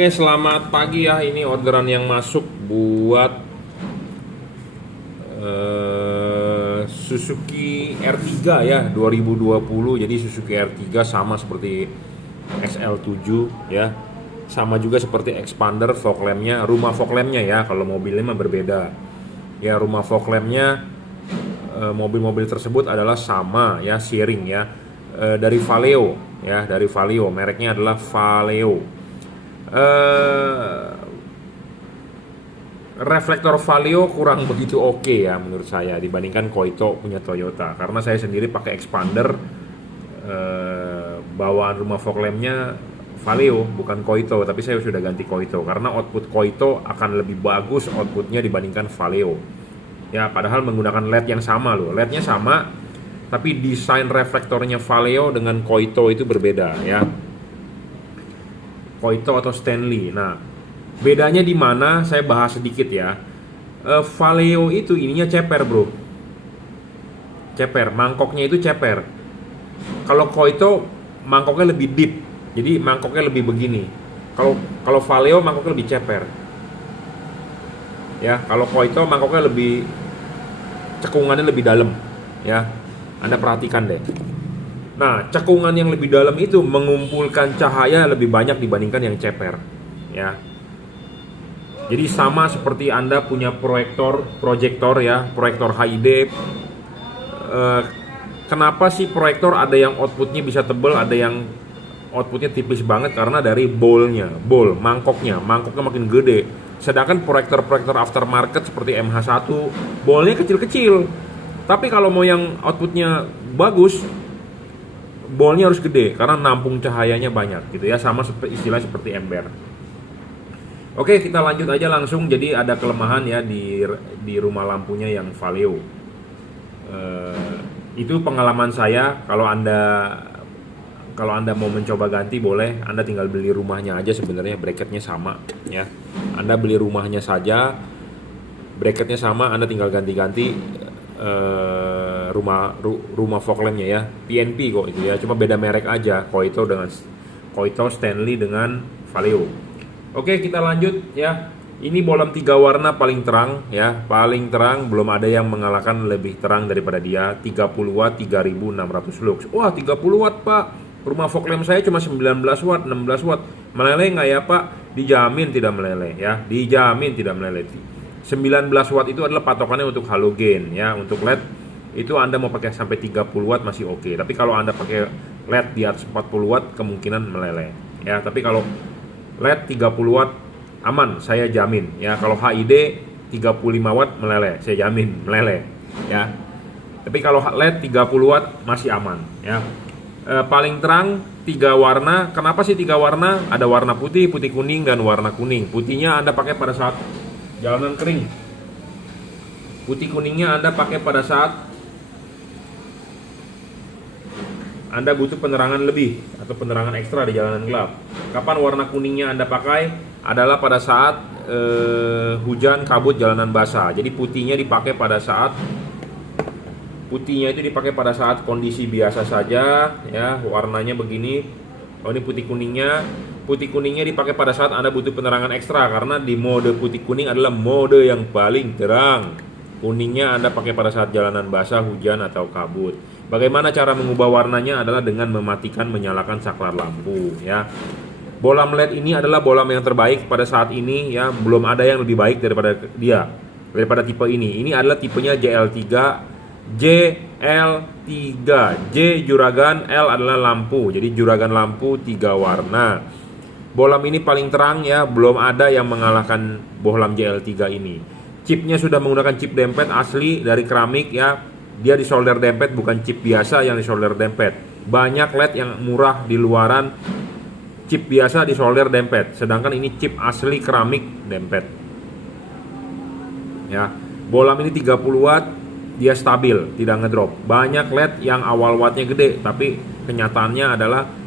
Oke, selamat pagi ya. Ini orderan yang masuk buat Suzuki R3 ya, 2020. Jadi Suzuki R3 sama seperti XL7 ya. Sama juga seperti expander fog lampnya, rumah fog lampnya ya. Kalau mobilnya mah berbeda. Ya, rumah fog lampnya mobil-mobil tersebut adalah sama ya, sharing ya. Dari Valeo ya, dari Valeo. Mereknya adalah Valeo. Reflektor Valeo kurang begitu oke ya menurut saya dibandingkan Koito punya Toyota, karena saya sendiri pakai expander bawaan rumah fog lampnya Valeo bukan Koito, tapi saya sudah ganti Koito karena output Koito akan lebih bagus outputnya dibandingkan Valeo ya, padahal menggunakan LED yang sama loh, LED-nya sama tapi desain reflektornya Valeo dengan Koito itu berbeda ya. Koito atau Stanley. Nah, bedanya di mana? Saya bahas sedikit ya. Valeo itu ininya ceper, bro. Ceper, mangkoknya itu ceper. Kalau Koito mangkoknya lebih deep, jadi mangkoknya lebih begini. Kalau Valeo mangkoknya lebih ceper. Ya, kalau Koito mangkoknya lebih cekungannya lebih dalam. Ya, Anda perhatikan deh. Nah, cekungan yang lebih dalam itu mengumpulkan cahaya lebih banyak dibandingkan yang ceper, ya. Jadi sama seperti Anda punya proyektor ya, proyektor HID. Kenapa sih proyektor ada yang outputnya bisa tebal, ada yang outputnya tipis banget? Karena dari mangkoknya makin gede. Sedangkan proyektor aftermarket seperti MH1, bolnya kecil-kecil. Tapi kalau mau yang outputnya bagus, bolnya harus gede karena nampung cahayanya banyak gitu ya, sama istilah seperti ember. Oke, kita lanjut aja langsung. Jadi ada kelemahan ya di rumah lampunya yang Valeo. Itu pengalaman saya. Kalau anda mau mencoba ganti, boleh. Anda tinggal beli rumahnya aja, sebenarnya bracketnya sama ya. Anda beli rumahnya saja, bracketnya sama, Anda tinggal ganti-ganti rumah fog lampnya ya, PNP kok itu ya, cuma beda merek aja, Koito Stanley dengan Valeo. Oke, kita lanjut ya. Ini bolam 3 warna paling terang ya, paling terang, belum ada yang mengalahkan lebih terang daripada dia. 30 watt 3600 lux. Wah, 30 watt pak, rumah fog lamp saya cuma 19 watt 16 watt. Meleleh nggak ya pak? Dijamin tidak meleleh ya, dijamin tidak meleleh. 19 watt itu adalah patokannya untuk halogen ya. Untuk LED itu Anda mau pakai sampai 30 watt masih oke. Tapi kalau Anda pakai LED di atas 40 watt kemungkinan meleleh ya. Tapi kalau LED 30 watt aman, saya jamin ya. Kalau HID 35 watt meleleh, saya jamin meleleh ya. Tapi kalau LED 30 watt masih aman ya. Paling terang 3 warna. Kenapa sih 3 warna? Ada warna putih, putih kuning, dan warna kuning. Putihnya Anda pakai pada saat jalanan kering. Putih kuningnya Anda pakai pada saat Anda butuh penerangan lebih atau penerangan ekstra di jalanan gelap. Kapan warna kuningnya Anda pakai? Adalah pada saat hujan, kabut, jalanan basah. Jadi putihnya dipakai pada saat kondisi biasa saja ya, warnanya begini. Oh, ini putih kuningnya. Putih kuningnya dipakai pada saat Anda butuh penerangan ekstra, karena di mode putih kuning adalah mode yang paling terang. Kuningnya Anda pakai pada saat jalanan basah, hujan, atau kabut. Bagaimana cara mengubah warnanya? Adalah dengan mematikan, menyalakan saklar lampu ya. Bolam LED ini adalah bolam yang terbaik pada saat ini ya. Belum ada yang lebih baik daripada tipe ini. Ini adalah tipenya JL3. J juragan, L adalah lampu. Jadi juragan lampu 3 warna. Bolam ini paling terang ya, belum ada yang mengalahkan bohlam JL3 ini. Chipnya sudah menggunakan chip dempet asli dari keramik ya. Dia di solder dempet, bukan chip biasa yang di solder dempet. Banyak LED yang murah di luaran chip biasa di solder dempet, sedangkan ini chip asli keramik dempet. Ya, bolam ini 30 watt, dia stabil, tidak ngedrop. Banyak LED yang awal wattnya gede, tapi kenyataannya adalah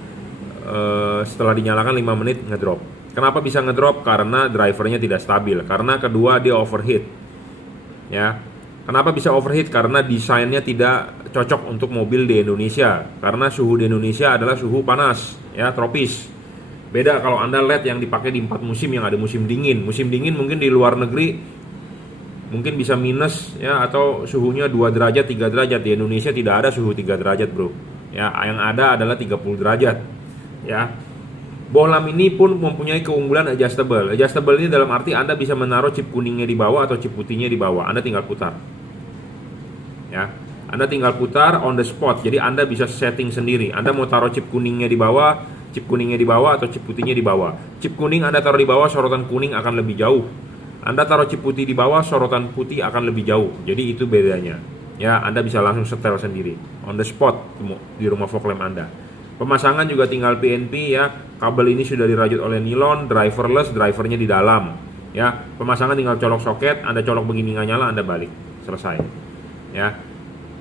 setelah dinyalakan 5 menit ngedrop. Kenapa bisa ngedrop? Karena drivernya tidak stabil. Karena kedua, dia overheat ya. Kenapa bisa overheat? Karena desainnya tidak cocok untuk mobil di Indonesia. Karena suhu di Indonesia adalah suhu panas ya, tropis. Beda kalau Anda LED yang dipakai di 4 musim yang ada musim dingin. Musim dingin mungkin di luar negeri mungkin bisa minus ya, atau suhunya 2 derajat, 3 derajat. Di Indonesia tidak ada suhu 3 derajat, Bro. Ya, yang ada adalah 30 derajat. Ya. Bohlam ini pun mempunyai keunggulan adjustable. Adjustable ini dalam arti Anda bisa menaruh chip kuningnya di bawah atau chip putihnya di bawah. Anda tinggal putar. Ya. Anda tinggal putar on the spot. Jadi Anda bisa setting sendiri. Anda mau taruh chip kuningnya di bawah, atau chip putihnya di bawah. Chip kuning Anda taruh di bawah, sorotan kuning akan lebih jauh. Anda taruh chip putih di bawah, sorotan putih akan lebih jauh. Jadi itu bedanya. Ya, Anda bisa langsung setel sendiri on the spot di rumah fog lamp Anda. Pemasangan juga tinggal PNP ya. Kabel ini sudah dirajut oleh nilon, driverless, drivernya di dalam. Ya, pemasangan tinggal colok soket, Anda colok begini nggak nyala, Anda balik. Selesai. Ya.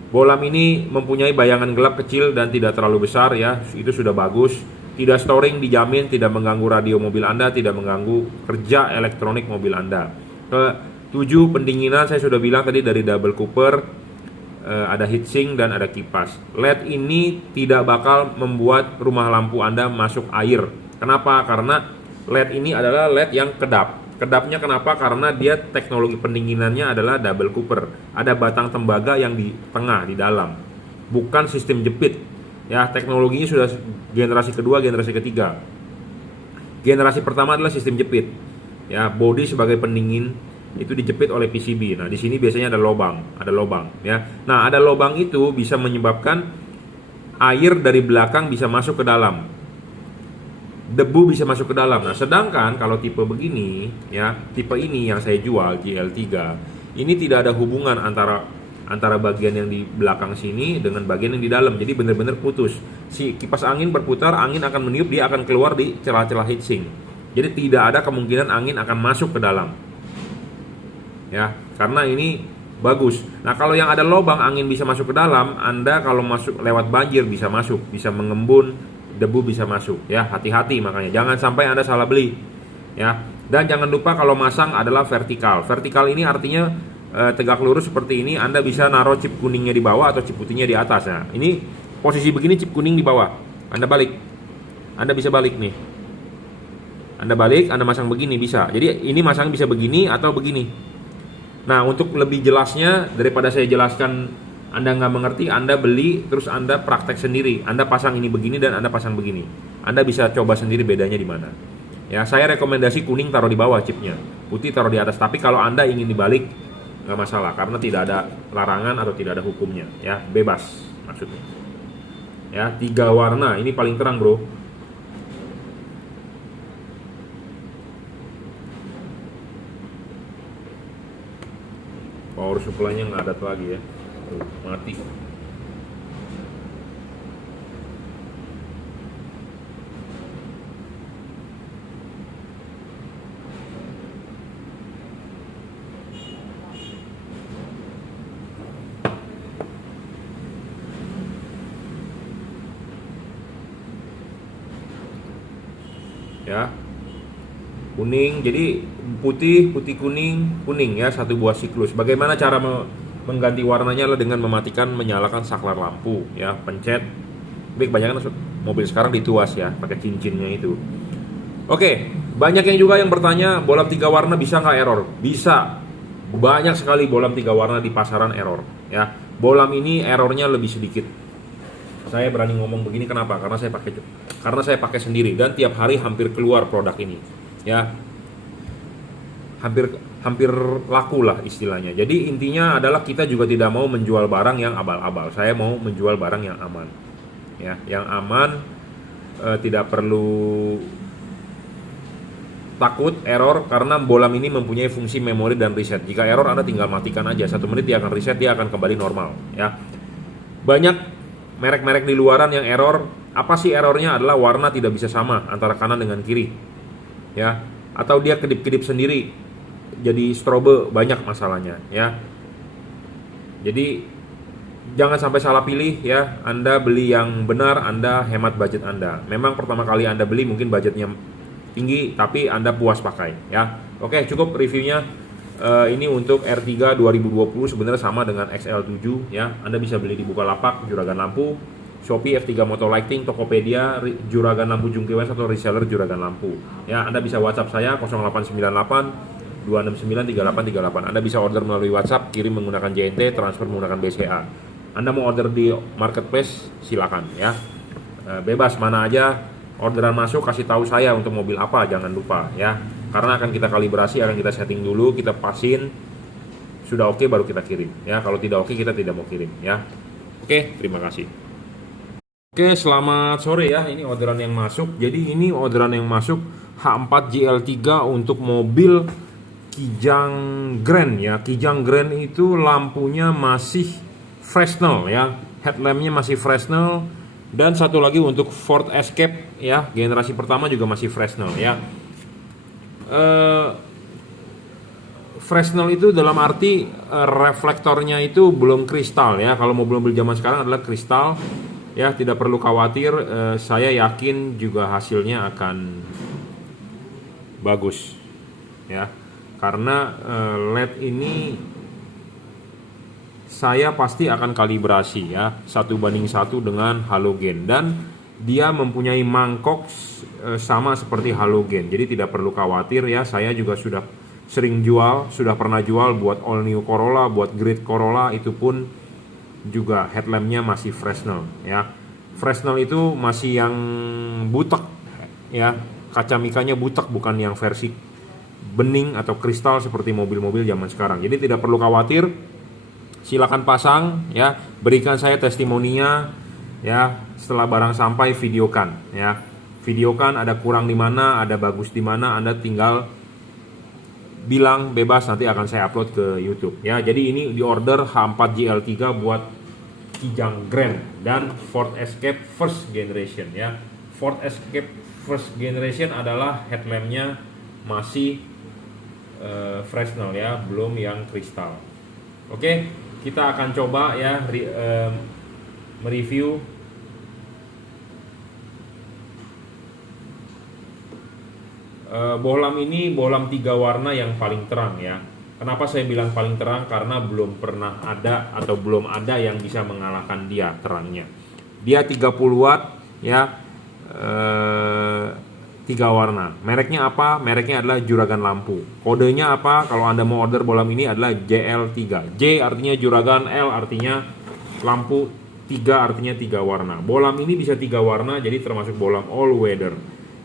Bohlam ini mempunyai bayangan gelap kecil dan tidak terlalu besar ya. Itu sudah bagus. Tidak storing, dijamin tidak mengganggu radio mobil Anda, tidak mengganggu kerja elektronik mobil Anda. Ke-7, pendinginan saya sudah bilang tadi dari double cooper, ada heatsink dan ada kipas. LED ini tidak bakal membuat rumah lampu Anda masuk air. Kenapa? Karena LED ini adalah LED yang kedap. Kedapnya kenapa? Karena dia teknologi pendinginannya adalah double cooper. Ada batang tembaga yang di tengah, di dalam. Bukan sistem jepit. Ya, teknologinya sudah generasi kedua, generasi ketiga. Generasi pertama adalah sistem jepit. Ya, body sebagai pendingin itu dijepit oleh PCB. Nah, di sini biasanya ada lubang, ya. Nah, ada lubang itu bisa menyebabkan air dari belakang bisa masuk ke dalam. Debu bisa masuk ke dalam. Nah, sedangkan kalau tipe begini, ya, tipe ini yang saya jual GL3, ini tidak ada hubungan antara bagian yang di belakang sini dengan bagian yang di dalam. Jadi benar-benar putus. Si kipas angin berputar, angin akan meniup, dia akan keluar di celah-celah heatsink. Jadi tidak ada kemungkinan angin akan masuk ke dalam. Ya, karena ini bagus. Nah, kalau yang ada lubang angin bisa masuk ke dalam, Anda kalau masuk lewat banjir bisa masuk, bisa mengembun, debu bisa masuk. Ya, hati-hati makanya. Jangan sampai Anda salah beli. Ya. Dan jangan lupa kalau masang adalah vertikal. Vertikal ini artinya tegak lurus seperti ini. Anda bisa naruh chip kuningnya di bawah atau chip putihnya di atas. Nah, ini posisi begini, chip kuning di bawah. Anda balik. Anda bisa balik nih. Anda balik, Anda masang begini bisa. Jadi ini masang bisa begini atau begini. Nah, untuk lebih jelasnya, daripada saya jelaskan Anda nggak mengerti, Anda beli terus Anda praktek sendiri. Anda pasang ini begini dan Anda pasang begini. Anda bisa coba sendiri bedanya di mana. Ya, saya rekomendasi kuning taruh di bawah chipnya, putih taruh di atas. Tapi kalau Anda ingin dibalik, nggak masalah, karena tidak ada larangan atau tidak ada hukumnya. Ya, bebas maksudnya. Ya, 3 warna, ini paling terang, bro. Power supply-nya nggak ada lagi ya. Tuh, mati. Ya, kuning, jadi putih kuning ya, satu buah siklus. Bagaimana cara mengganti warnanya adalah dengan mematikan, menyalakan saklar lampu ya, pencet. Tapi kebanyakan mobil sekarang dituas ya, pakai cincinnya itu. Oke, banyak yang juga yang bertanya, bohlam 3 warna bisa nggak error? Bisa. Banyak sekali bohlam 3 warna di pasaran error ya. Bohlam ini errornya lebih sedikit. Saya berani ngomong begini kenapa? Karena saya pakai sendiri dan tiap hari hampir keluar produk ini. Ya. Hampir laku lah istilahnya. Jadi intinya adalah kita juga tidak mau menjual barang yang abal-abal. Saya mau menjual barang yang aman. Ya, yang aman, tidak perlu takut error karena bohlam ini mempunyai fungsi memori dan reset. Jika error Anda tinggal matikan aja, 1 menit dia akan reset, dia akan kembali normal ya. Banyak merek-merek di luaran yang error. Apa sih errornya? Adalah warna tidak bisa sama antara kanan dengan kiri ya, atau dia kedip-kedip sendiri jadi strobe, banyak masalahnya ya. Jadi jangan sampai salah pilih ya. Anda beli yang benar, Anda hemat budget Anda. Memang pertama kali Anda beli mungkin budgetnya tinggi, tapi Anda puas pakai ya. Oke, cukup reviewnya. Ini untuk R3 2020 sebenarnya sama dengan XL7 ya. Anda bisa beli di Bukalapak, Juragan Lampu. Shopee F3 Moto Lighting, Tokopedia Juragan Lampu Jungkiwens atau reseller Juragan Lampu. Ya, Anda bisa WhatsApp saya 0898 269 3838. Anda bisa order melalui WhatsApp, kirim menggunakan JNT, transfer menggunakan BCA. Anda mau order di marketplace, silakan ya. Bebas mana aja, orderan masuk kasih tahu saya untuk mobil apa, jangan lupa ya. Karena akan kita kalibrasi, akan kita setting dulu, kita pasin. Sudah oke baru kita kirim ya. Kalau tidak oke kita tidak mau kirim ya. Oke, terima kasih. Oke, selamat sore ya. Ini orderan yang masuk. Jadi ini orderan yang masuk H4 GL3 untuk mobil Kijang Grand ya. Kijang Grand itu lampunya masih Fresnel ya. Headlampnya masih Fresnel. Dan satu lagi untuk Ford Escape ya. Generasi pertama juga masih Fresnel ya. Fresnel itu dalam arti reflektornya itu belum kristal ya. Kalau mobil-mobil zaman sekarang adalah kristal. Ya, tidak perlu khawatir, saya yakin juga hasilnya akan bagus ya. Karena LED ini saya pasti akan kalibrasi ya, 1:1 dengan halogen, dan dia mempunyai mangkok sama seperti halogen. Jadi tidak perlu khawatir ya. Saya juga sudah sering jual, sudah pernah jual buat all new Corolla, buat Great Corolla, itu pun juga headlampnya masih Fresnel ya. Fresnel itu masih yang butek ya, kaca mikanya butek, bukan yang versi bening atau kristal seperti mobil-mobil zaman sekarang. Jadi tidak perlu khawatir, silakan pasang ya, berikan saya testimoninya ya. Setelah barang sampai videokan ya, videokan ada kurang di mana, ada bagus di mana, Anda tinggal bilang, bebas, nanti akan saya upload ke YouTube ya. Jadi ini di order H4 GL3 buat Kijang Grand dan Ford Escape First Generation ya. Ford Escape First Generation adalah headlampnya masih Fresnel ya, belum yang kristal. Oke, kita akan coba ya mereview bohlam ini, bohlam 3 warna yang paling terang ya. Kenapa saya bilang paling terang? Karena belum pernah ada atau belum ada yang bisa mengalahkan dia terangnya. Dia 30 watt ya, 3 warna. Mereknya apa? Mereknya adalah Juragan Lampu. Kodenya apa? Kalau Anda mau order bohlam ini adalah JL3. J artinya Juragan, L artinya lampu, 3 artinya 3 warna. Bohlam ini bisa 3 warna, jadi termasuk bohlam all weather.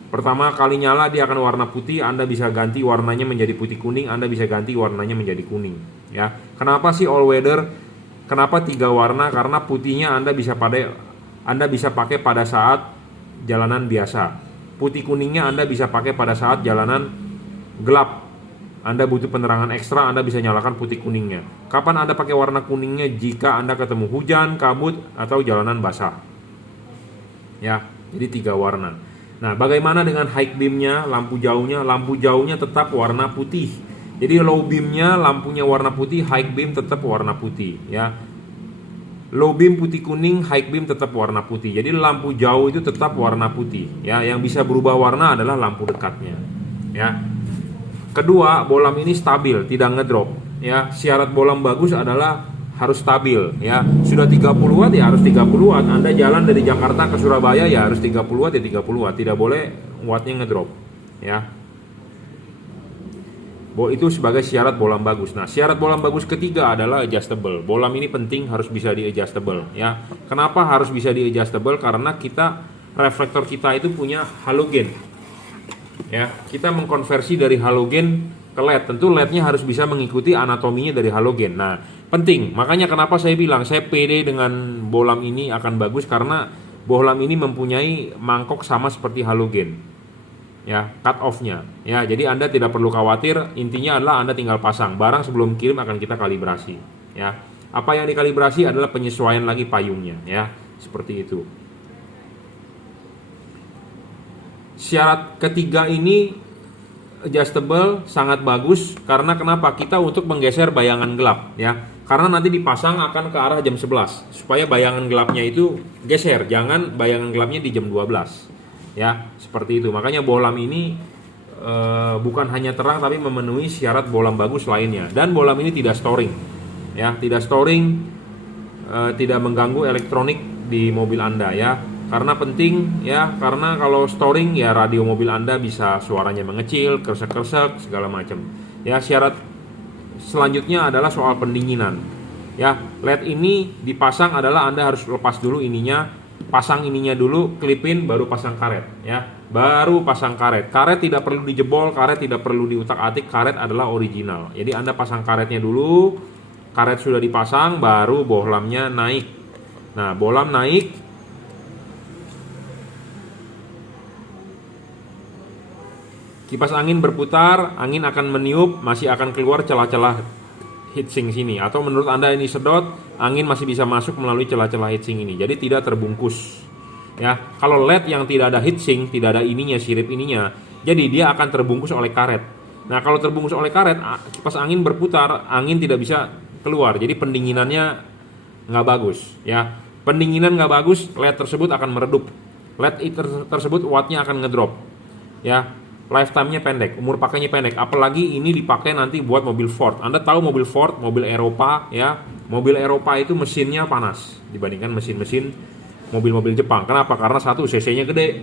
Pertama kali nyala dia akan warna putih, Anda bisa ganti warnanya menjadi putih kuning, Anda bisa ganti warnanya menjadi kuning ya. Kenapa sih all weather? Kenapa 3 warna? Karena putihnya Anda bisa pakai pada saat jalanan biasa. Putih kuningnya Anda bisa pakai pada saat jalanan gelap. Anda butuh penerangan ekstra, Anda bisa nyalakan putih kuningnya. Kapan Anda pakai warna kuningnya? Jika Anda ketemu hujan, kabut, atau jalanan basah ya. Jadi 3 warna. Nah, bagaimana dengan high beamnya, lampu jauhnya? Lampu jauhnya tetap warna putih. Jadi low beamnya lampunya warna putih, high beam tetap warna putih ya. Low beam putih kuning, high beam tetap warna putih. Jadi lampu jauh itu tetap warna putih ya. Yang bisa berubah warna adalah lampu dekatnya ya. Kedua, bohlam ini stabil, tidak ngedrop ya. Syarat bohlam bagus adalah harus stabil ya. Sudah 30 watt ya harus 30 watt. Anda jalan dari Jakarta ke Surabaya ya harus 30 watt ya 30 watt. Tidak boleh wattnya ngedrop ya. Itu sebagai syarat bohlam bagus. Nah, syarat bohlam bagus ketiga adalah adjustable. Bohlam ini penting, harus bisa di adjustable ya. Kenapa harus bisa di adjustable? Karena reflektor kita itu punya halogen ya. Kita mengkonversi dari halogen ke LED. Tentu LED-nya harus bisa mengikuti anatominya dari halogen. Nah, penting. Makanya kenapa saya bilang saya pede dengan bohlam ini akan bagus, karena bohlam ini mempunyai mangkok sama seperti halogen ya, cut off-nya ya. Jadi Anda tidak perlu khawatir, intinya adalah Anda tinggal pasang. Barang sebelum kirim akan kita kalibrasi ya. Apa yang dikalibrasi adalah penyesuaian lagi payungnya ya, seperti itu. Syarat ketiga ini adjustable sangat bagus, karena kenapa? Kita untuk menggeser bayangan gelap ya. Karena nanti dipasang akan ke arah jam 11 supaya bayangan gelapnya itu geser, jangan bayangan gelapnya di jam 12 ya, seperti itu. Makanya bohlam ini bukan hanya terang tapi memenuhi syarat bohlam bagus lainnya. Dan bohlam ini tidak storing ya, tidak storing, tidak mengganggu elektronik di mobil Anda ya. Karena penting ya, karena kalau storing ya radio mobil Anda bisa suaranya mengecil, kersek-kersek segala macam. Ya, syarat selanjutnya adalah soal pendinginan. Ya, LED ini dipasang adalah Anda harus lepas dulu ininya, pasang ininya dulu, klipin baru pasang karet ya. Baru pasang karet. Karet tidak perlu dijebol, karet tidak perlu diutak-atik, karet adalah original. Jadi Anda pasang karetnya dulu. Karet sudah dipasang, baru bohlamnya naik. Nah, bohlam naik, kipas angin berputar, angin akan meniup, masih akan keluar celah-celah heatsink sini. Atau menurut Anda ini sedot, angin masih bisa masuk melalui celah-celah heatsink ini. Jadi tidak terbungkus. Ya, kalau LED yang tidak ada heatsink, tidak ada ininya, sirip ininya, jadi dia akan terbungkus oleh karet. Nah, kalau terbungkus oleh karet, kipas angin berputar, angin tidak bisa keluar. Jadi pendinginannya nggak bagus. Ya, pendinginan nggak bagus, LED tersebut akan meredup. LED tersebut wattnya akan ngedrop. Ya, lifetime-nya pendek, umur pakainya pendek. Apalagi ini dipakai nanti buat mobil Ford. Anda tahu mobil Ford, mobil Eropa ya. Mobil Eropa itu mesinnya panas dibandingkan mesin-mesin mobil-mobil Jepang. Kenapa? Karena satu, cc-nya gede.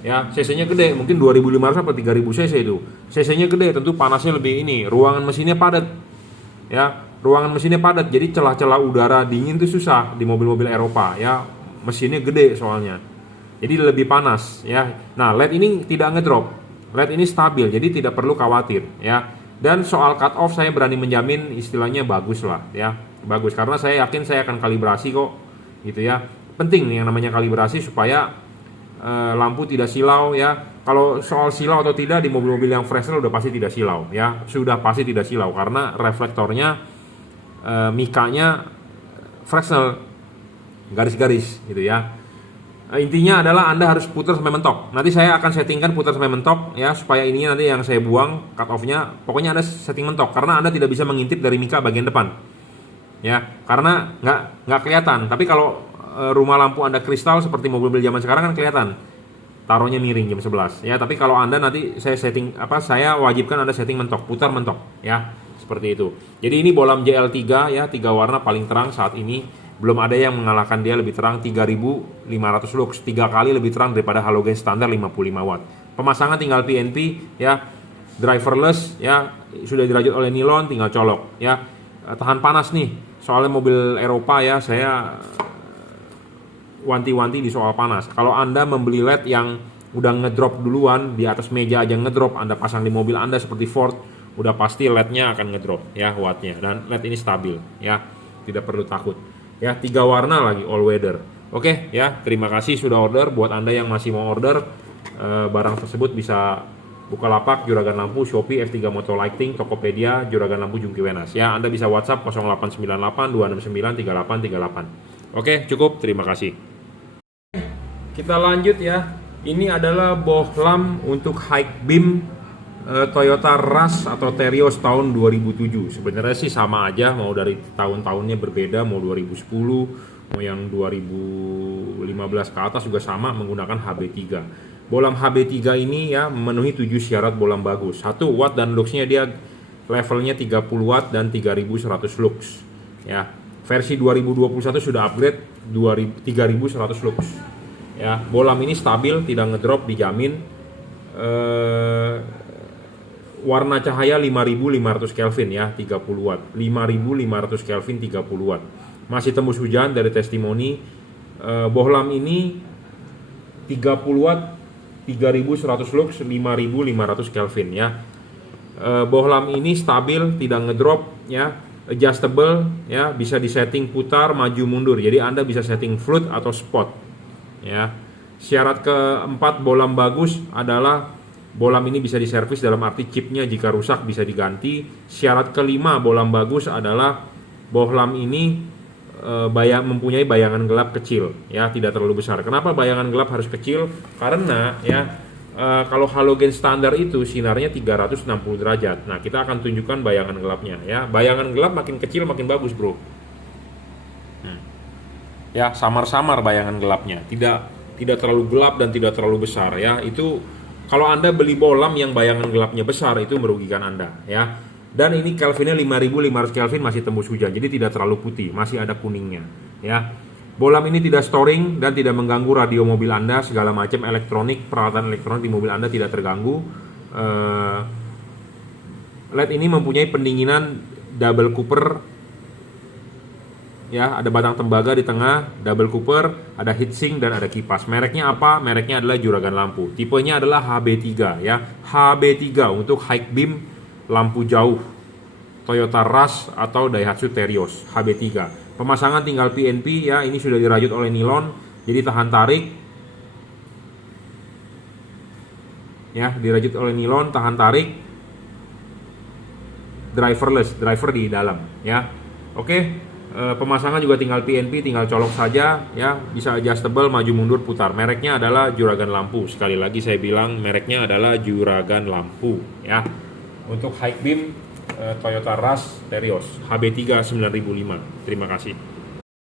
Ya, cc-nya gede, mungkin 2500 atau 3000 cc itu. Cc-nya gede, tentu panasnya lebih ini. Ruangan mesinnya padat. Ya, ruangan mesinnya padat. Jadi celah-celah udara dingin itu susah di mobil-mobil Eropa ya. Mesinnya gede soalnya. Jadi lebih panas ya. Nah, LED ini tidak ngedrop. LED ini stabil, jadi tidak perlu khawatir ya. Dan soal cut off saya berani menjamin istilahnya bagus lah ya. Bagus karena saya yakin saya akan kalibrasi kok gitu ya. Penting nih yang namanya kalibrasi supaya lampu tidak silau ya. Kalau soal silau atau tidak di mobil-mobil yang Fresnel udah pasti tidak silau ya. Sudah pasti tidak silau karena reflektornya mikanya Fresnel garis-garis gitu ya. Intinya adalah Anda harus putar sampai mentok. Nanti saya akan settingkan putar sampai mentok ya, supaya ininya nanti yang saya buang cut off-nya. Pokoknya Anda setting mentok karena Anda tidak bisa mengintip dari mika bagian depan. Ya, karena nggak kelihatan. Tapi kalau rumah lampu Anda kristal seperti mobil-mobil zaman sekarang kan kelihatan. Taruhnya miring jam 11 ya. Tapi kalau Anda nanti saya wajibkan Anda setting mentok, putar mentok ya. Seperti itu. Jadi ini bohlam JL3 ya, 3 warna paling terang saat ini. Belum ada yang mengalahkan dia lebih terang, 3500 lux, 3 kali lebih terang daripada halogen standar 55 watt. Pemasangan tinggal PNP ya, driverless ya, sudah dirajut oleh nilon, tinggal colok ya. Tahan panas nih, soalnya mobil Eropa ya, saya wanti-wanti di soal panas. Kalau Anda membeli LED yang udah ngedrop duluan, di atas meja aja ngedrop, Anda pasang di mobil Anda seperti Ford, udah pasti LED-nya akan ngedrop ya wattnya. Dan LED ini stabil ya, tidak perlu takut. Ya, 3 warna lagi all weather. Oke ya, terima kasih sudah order. Buat Anda yang masih mau order barang tersebut bisa Bukalapak, Juragan Lampu, Shopee, F3 Moto Lighting, Tokopedia, Juragan Lampu Jungki Wenas. Ya, Anda bisa WhatsApp 0898 269 3838. Oke, cukup. Terima kasih. Kita lanjut ya. Ini adalah bohlam untuk high beam Toyota Rush atau Terios tahun 2007. Sebenarnya sih sama aja, mau dari tahun-tahunnya berbeda, mau 2010, mau yang 2015 ke atas juga sama menggunakan HB3. Bohlam HB3 ini ya memenuhi 7 syarat bohlam bagus. 1 watt dan luxnya dia levelnya 30 watt dan 3100 lux. Ya. Versi 2021 sudah upgrade 3100 lux. Ya, bohlam ini stabil, tidak ngedrop, dijamin. Warna cahaya 5500 Kelvin ya, 30 watt. 5500 Kelvin 30 watt. Masih tembus hujan dari testimoni. Bohlam ini 30 watt 3100 lux 5500 Kelvin ya. Bohlam ini stabil, tidak ngedrop ya, adjustable ya, bisa disetting putar, maju mundur. Jadi Anda bisa setting float atau spot ya. Syarat keempat bohlam bagus adalah bohlam ini bisa diservis, dalam arti chipnya jika rusak bisa diganti. Syarat kelima bohlam bagus adalah bohlam ini mempunyai bayangan gelap kecil ya, tidak terlalu besar. Kenapa bayangan gelap harus kecil? Karena ya kalau halogen standar itu sinarnya 360 derajat. Nah, kita akan tunjukkan bayangan gelapnya ya. Bayangan gelap makin kecil makin bagus, bro. Ya, samar-samar bayangan gelapnya. Tidak terlalu gelap dan tidak terlalu besar ya. Itu kalau Anda beli bohlam yang bayangan gelapnya besar itu merugikan Anda ya. Dan ini Kelvinnya 5500 Kelvin masih tembus hujan. Jadi tidak terlalu putih, masih ada kuningnya ya. Bolam ini tidak storing dan tidak mengganggu radio mobil Anda, segala macam elektronik, peralatan elektronik di mobil Anda tidak terganggu. LED ini mempunyai pendinginan double cooper, ya, ada batang tembaga di tengah, double cooper, ada heatsink dan ada kipas. Mereknya apa? Mereknya adalah Juragan Lampu. Tipenya adalah HB3, ya. HB3 untuk high beam lampu jauh. Toyota Rush atau Daihatsu Terios HB3. Pemasangan tinggal PNP, ya. Ini sudah dirajut oleh nilon, jadi tahan tarik. Ya, dirajut oleh nilon, tahan tarik. Driverless, driver di dalam, ya. Oke. Pemasangan juga tinggal PNP, tinggal colok saja, ya. Bisa adjustable, maju mundur, putar. Mereknya adalah Juragan Lampu. Sekali lagi saya bilang mereknya adalah Juragan Lampu, ya. Untuk high beam Toyota Rush Terios HB3 9005. Terima kasih.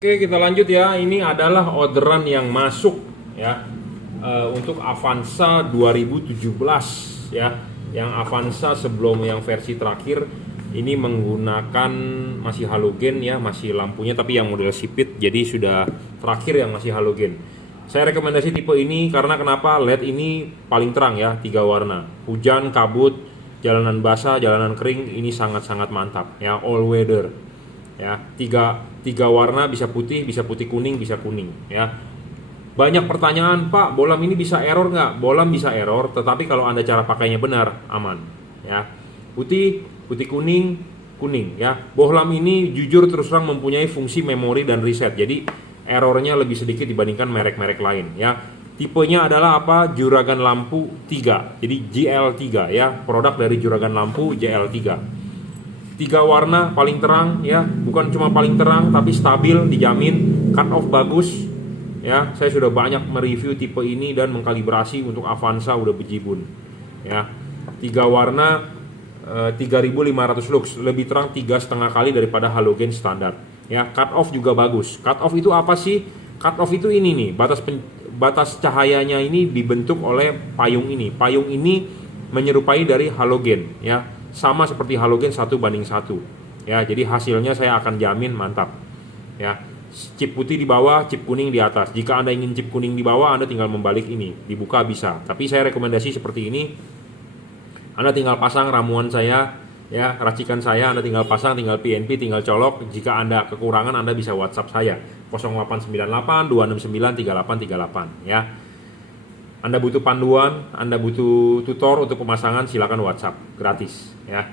Oke, kita lanjut ya. Ini adalah orderan yang masuk, ya, untuk Avanza 2017, ya. Yang Avanza sebelum yang versi terakhir ini menggunakan masih halogen, ya, masih lampunya tapi yang model sipit, jadi sudah terakhir yang masih halogen. Saya rekomendasi tipe ini karena kenapa? LED ini paling terang, ya, 3 warna. Hujan, kabut, jalanan basah, jalanan kering, ini sangat-sangat mantap, ya, all weather, ya. Tiga warna, bisa putih kuning, bisa kuning, ya. Banyak pertanyaan, Pak, bolam ini bisa error nggak? Bolam bisa error, tetapi kalau Anda cara pakainya benar, aman, ya. Putih kuning, ya. Bohlam ini jujur terus terang mempunyai fungsi memori dan reset, jadi errornya lebih sedikit dibandingkan merek-merek lain, ya. Tipenya adalah apa? Juragan Lampu 3. Jadi JL3, ya, produk dari Juragan Lampu JL3. 3 warna paling terang, ya. Bukan cuma paling terang tapi stabil, dijamin. Cut off bagus, ya. Saya sudah banyak mereview tipe ini dan mengkalibrasi untuk Avanza udah bejibun, ya. 3 warna 3500 lux, lebih terang 3,5 kali daripada halogen standar, ya. Cut off juga bagus. Cut off itu apa sih? Cut off itu ini nih, batas cahayanya ini dibentuk oleh payung ini. Payung ini menyerupai dari halogen, ya. Sama seperti halogen 1:1, ya. Jadi hasilnya saya akan jamin mantap, ya. Chip putih di bawah, chip kuning di atas. Jika Anda ingin chip kuning di bawah, Anda tinggal membalik ini, dibuka bisa. Tapi saya rekomendasi seperti ini. Anda tinggal pasang ramuan saya, ya, racikan saya, Anda tinggal pasang, tinggal PNP, tinggal colok. Jika Anda kekurangan, Anda bisa WhatsApp saya 0898 269 3838, ya. Anda butuh panduan, Anda butuh tutor untuk pemasangan, silakan WhatsApp, gratis, ya.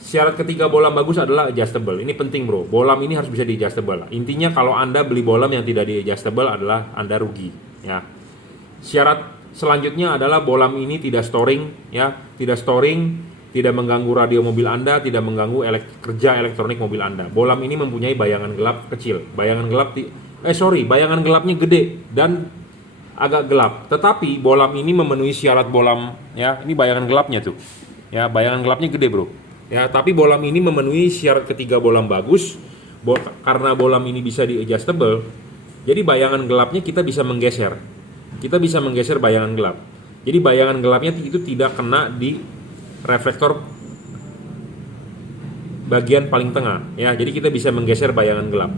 Syarat ketiga bolam bagus adalah adjustable. Ini penting, bro. Bolam ini harus bisa di-adjustable. Intinya kalau Anda beli bolam yang tidak di-adjustable adalah Anda rugi, ya. Syarat selanjutnya adalah bolam ini tidak storing, ya, tidak storing, tidak mengganggu radio mobil Anda, tidak mengganggu kerja elektronik mobil Anda. Bolam ini mempunyai bayangan gelap kecil, bayangan gelapnya gede dan agak gelap. Tetapi bolam ini memenuhi syarat bolam, ya. Ini bayangan gelapnya tuh, ya, bayangan gelapnya gede, bro, ya. Tapi bolam ini memenuhi syarat ketiga bolam bagus, karena bolam ini bisa di adjustable. Jadi bayangan gelapnya kita bisa menggeser. Kita bisa menggeser bayangan gelap. Jadi bayangan gelapnya itu tidak kena di reflektor bagian paling tengah, ya. Jadi kita bisa menggeser bayangan gelap,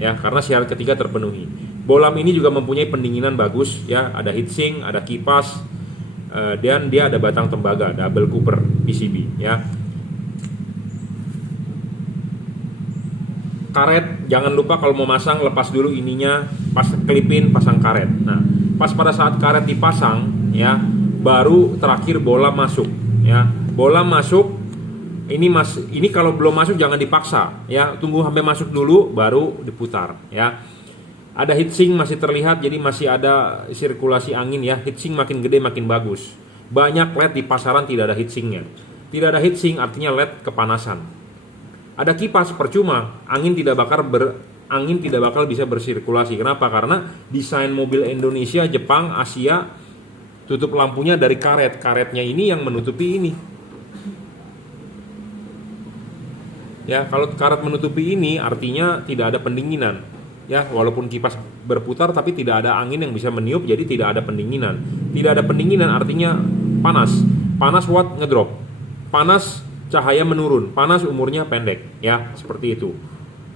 ya, karena syarat ketiga terpenuhi. Bolam ini juga mempunyai pendinginan bagus, ya. Ada heatsink, ada kipas, dan dia ada batang tembaga, double cooper PCB, ya. Karet, jangan lupa kalau mau masang lepas dulu ininya, kelipin, pasang karet. Nah, pas pada saat karet dipasang, ya, baru terakhir bola masuk, ya. Bola masuk, ini kalau belum masuk jangan dipaksa, ya. Tunggu sampai masuk dulu baru diputar, ya. Ada heatsink masih terlihat, jadi masih ada sirkulasi angin, ya. Heatsink makin gede makin bagus. Banyak LED di pasaran tidak ada heatsinknya. Tidak ada heatsink artinya LED kepanasan. Ada kipas percuma, angin tidak bakal bisa bersirkulasi. Kenapa? Karena desain mobil Indonesia, Jepang, Asia, tutup lampunya dari karet. Karetnya ini yang menutupi ini. Ya, kalau karet menutupi ini artinya tidak ada pendinginan. Ya, walaupun kipas berputar tapi tidak ada angin yang bisa meniup, jadi tidak ada pendinginan. Tidak ada pendinginan artinya panas. Panas watt ngedrop. Panas cahaya menurun, panas umurnya pendek, ya, seperti itu.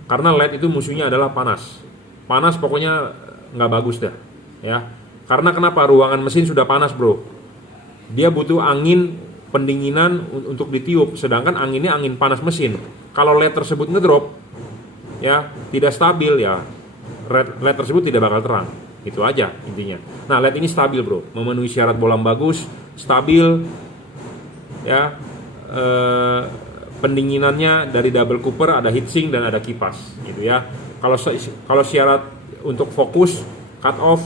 Karena LED itu musuhnya adalah panas, panas pokoknya nggak bagus dah ya. Karena kenapa? Ruangan mesin sudah panas bro, dia butuh angin pendinginan untuk ditiup, sedangkan anginnya angin panas mesin. Kalau LED tersebut ngedrop ya, tidak stabil ya, LED tersebut tidak bakal terang. Itu aja intinya. Nah, LED ini stabil bro, memenuhi syarat bolam bagus, stabil ya. Pendinginannya dari double cooper, ada heatsink dan ada kipas gitu ya. Kalau syarat untuk fokus, cut off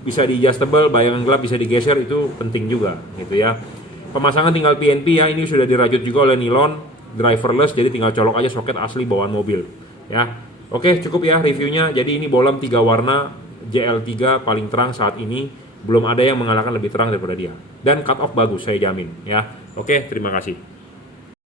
bisa di adjustable, bayangan gelap bisa digeser, itu penting juga gitu ya. Pemasangan tinggal PNP ya, ini sudah dirajut juga oleh nilon, driverless, jadi tinggal colok aja soket asli bawaan mobil ya. Oke, cukup ya reviewnya. Jadi ini bolam 3 warna JL3 paling terang saat ini, belum ada yang mengalahkan lebih terang daripada dia, dan cut off bagus saya jamin ya. Oke, terima kasih.